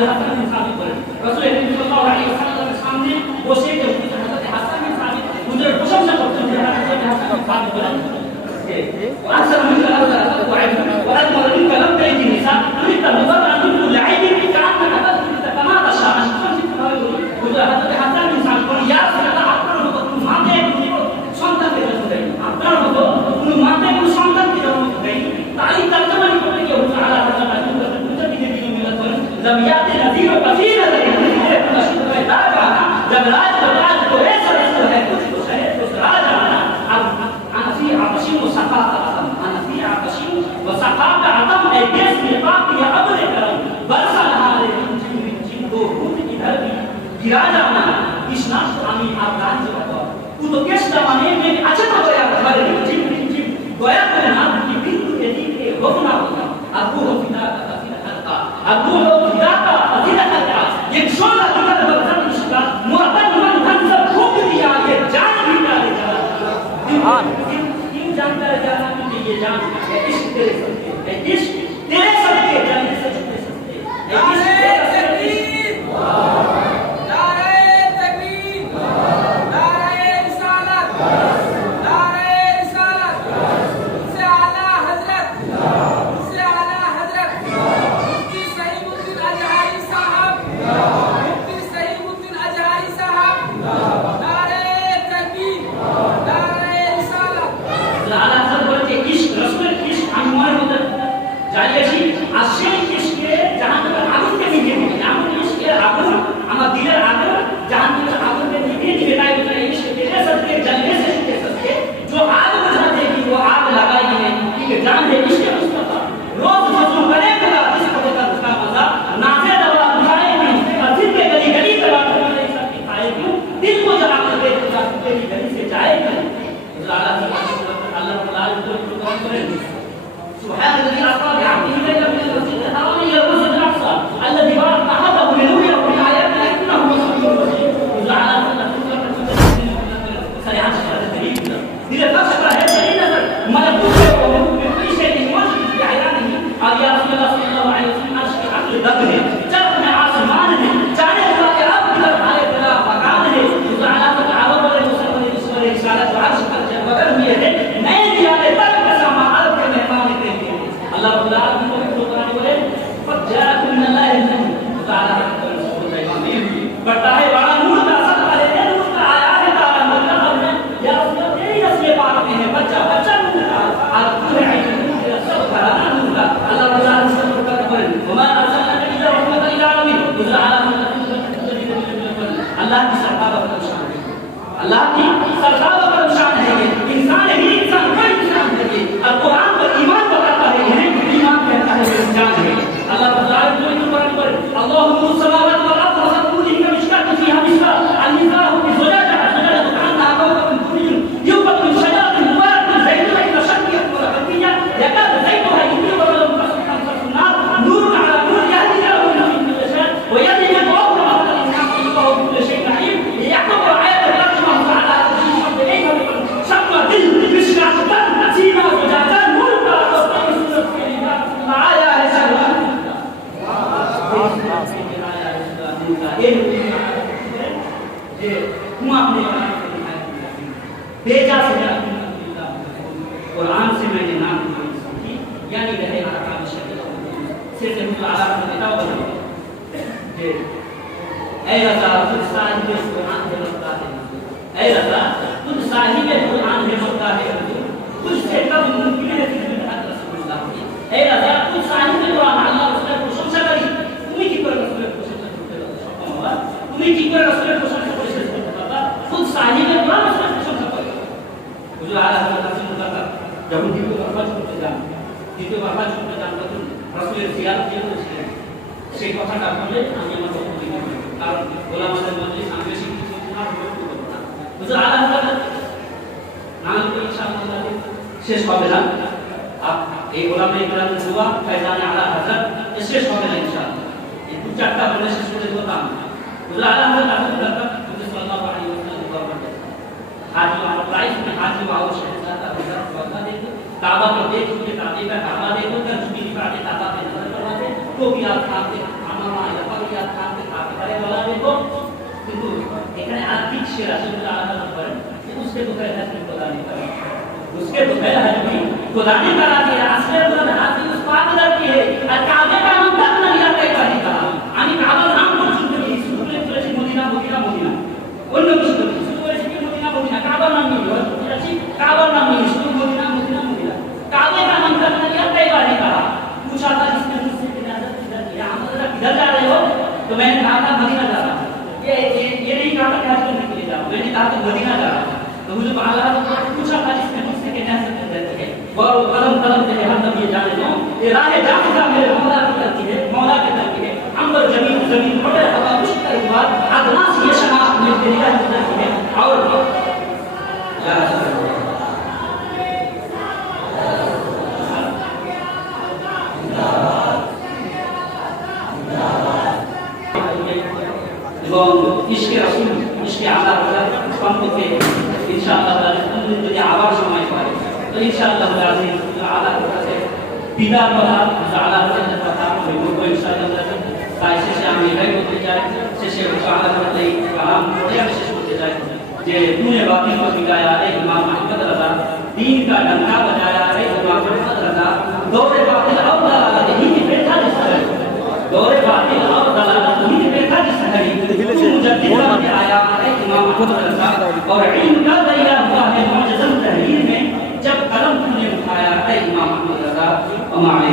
हुजूर हसन बिन साबित बोले रसूल करीम सल्लल्लाहु अलैहि वसल्लम के सामने বসে যে হযরত হাসান বিন সাবিত হুজুরের প্রশংসা করতেন যে হযরত হাসান বিন সাবিত বলেন أحسن من كلام وأجمل من كلام بيت النساء أنت مضر عن كل عيب كأنك تدخل كما تشاء هذا حسن بن سعد يا سيدنا আপনার মতো কোনো মাকে কোনো সন্তানকে জন্ম দেয়নি আপনার মতো কোনো মাকে কোনো সন্তানকে জন্ম দেয়নি তাই তর্জমানি করতে গিয়ে হুজুর আলা হাযরত মুজাদ্দিদ বিন মিলাত বলেন जब याते नज़ीर कसीर है रशीद में दागा जब राज बता तो ऐसा है कुछ तो है तो राज आना अब अनफी आबशी वसफा अनफी आबशी वसफा का आदम है देश में पाक या अबले करम बरसा हमारे जिन दो रूप इधर भी गिरा जाना इस नाश आमी आप राज्य बताओ वो तो कैसे जमाने में अच्छा तो गया हमारे जिन गोया करना की बिंदु के दी के होना होगा अब वो फिदा का तफसील अब वो फिदा का तफसील का ये शोला किधर बरसा इसका मुअत्तल मन सब खूब दिया ये जान भी डाले जा इन जानता जाना कि ये जान है इश्क तेरे सदके इश्क तेरे सदके जाने से छूटे सकते है इश्क तेरे सदके سبحان الذي أسرى بعبده ليلا من المسجد الحرام إلى المسجد الأقصى الذي باركنا حوله لنريه من آياتنا إنه هو السميع البصير. وجعل سريعا شهادة دليل إذا كشف هذا النظر ملكوته وملكوت كل شيء موجود في أعيانه قال يا رسول الله صلى الله عليه وسلم أشكي عقل دبه جرحنا عاصمانه جعله الله كأبدا عليه السلام فقاله وجعل تعرض للمسلمين بسورة رسالة عرش وكان هي نئے دیانے تک قسم عرب کے مہمان کرتے ہیں اللہ رب العالمین کو قرآن بولے فجاءكم من الله النور تعالى بڑھتا ہے بڑا نور کا اثر والے نے نور کا آیا ہے تعالی مطلب میں یا رسول تیری اصل بات میں ہے بچہ نور کا اور پورے علم سب گھرانا نور کا اللہ رب العالمین سے برکت کرے وما ارسلنا الا رحمتا للعالمین اللہ کی سرکار و شان ہے اللہ کی سرکار و شان ہے इंसान है इंसान कोई इंसान है और कुरान पर ईमान बताता है इन्हें ईमान कहता है इंसान है अल्लाह ताला ने कुरान पर अल्लाहु समावात वल अर्द वसतूनी का मिशकात फीहा मिशकात अल-मिज़ाह बिज़ुजाजा शजरत कान्हा कौकब दुनिया युबत min शजरत मुबारक ज़ैतून तशक्कियत व रबिया यकाद ज़ैतुहा युबी व lam tasfihan fasnar नूर ala नूर यहदी lahu min kulli shay व यहदी min qawmin afdal an-nas ila kulli shay na'im yaqub ayat al-rahmah ta'ala ilayha شكوى دل مشكات دم سيما وجاتا نور का दोस्तों सूरत के लिए आया है सलाम ये तुम अपने भेजा से कुरान से मैंने नाम की यानी रहे अहकाम शरीयत से मुझे आला को बताओ जे ऐ रज़ा खुद साहिब कुरान से लगता है ऐ रज़ा खुद साहिब कुरान में होता है तुझसे कब मुमकिन है कि बिदअत रसूलुल्लाह ऐ रज़ा खुद साहिब कुरान अल्लाह उसने प्रशंसा करी तुम्हें की पर रसूल प्रशंसा करते हो तुम्हें की पर रसूल प्रशंसा करते हो खुद साहिब कुरान उसने प्रशंसा करी मुझे आला हज़रत करता जब उनकी को वफात करते जान কিন্তু বাবা শুনতে জানতো রাসূলের জিয়ারত দিয়ে বলছিলেন সেই কথাটা বলে আমি আমার বক্তব্য দিব কারণ ওলামাদের মজলিস আমি বেশি কিছু না বলতে পারবো না হুজুর আলা হযরত নাম তো ইনশাআল্লাহ শেষ হবে না আপ এই ওলামায়ে কেরাম দুয়া ফয়জানে আলা হযরত শেষ হবে না ইনশাআল্লাহ এই দু চারটা বলে শেষ করে দেব তা হুজুর আলা হযরত আব্দুল সাল্লাল্লাহু আলাইহি ওয়াসাল্লাম দুয়া করতেন हाजी वाला प्राइस में हाजी वाला शहजादा हजरत वाला देखो काबा को देख के काबे का काबा देखो कर चुकी दिखा दे काबा पे नजर करवा दे तो भी आप खाते हमारा या पर या দেখো কিন্তু এখানে আর্থিক সে রাসূল আলাদা করেন उसके तो पहले हजम खुदा नहीं करा उसके तो पहले हजम खुदा ने करा दिया असले खुदा ने हाथ उस पाक की है और काबे का मंतक न लिया कई बार कहा আমি কাবার নাম পর্যন্ত কি শুনলে বলেছি মদিনা মদিনা মদিনা অন্য কিছু শুধু বলেছি কি মদিনা মদিনা কাবার নাম নিয়ে বলেছি কাবার নাম নিয়ে শুধু মদিনা মদিনা মদিনা काबे का मंतक न लिया कई बार कहा पूछा था जिसने मुझसे इजाजत किधर किया हम जरा किधर जा रहे हो तो मैंने कहा था मदीना जा रहा ये नहीं कहा था कि हज करने के लिए जाओ मैंने कहा था मदीना जा रहा तो मुझे आला पूछा था जिसने मुझसे कि इजाजत देती है और कदम कदम पे हम तब ये जाने दो ये राह जाफिदा मेरे मौला की तरफ है मौला की तरफ है अंबर जमीन जमीन पड़े हवा कुछ करे बाद अदना से ये शनाख्त में तेरी है और या এবং ইশকে রাসূল ইশকে আল্লাহ তাআলা সম্পর্কে ইনশাআল্লাহ তাআলা যদি আবার সময় পাই তো ইনশাআল্লাহ আজিজ আল্লাহ কাছে বিদার বলা আল্লাহ তাআলার কথা বলবো ইনশাআল্লাহ তাই শেষে আমি এটাই বলতে চাই শেষে আল্লাহ তাআলা এই কালাম পড়ে আমি শেষ করতে চাই যে तूने बातिल को सिखाया है इमाम अहमद रज़ा दीन का डंका बजाया है इमाम अहमद रज़ा दौरे बातिल और दलालत ही बैठा जिस तरह दौरे बातिल और दलालत ही बैठा जिस तरह मुजद्दिद में आया है इमाम अहमद रज़ा और इल्म का दरिया हुआ है मुअज्जम तहरीर में जब कलम तूने उठाया है इमाम अहमद रज़ा और मामले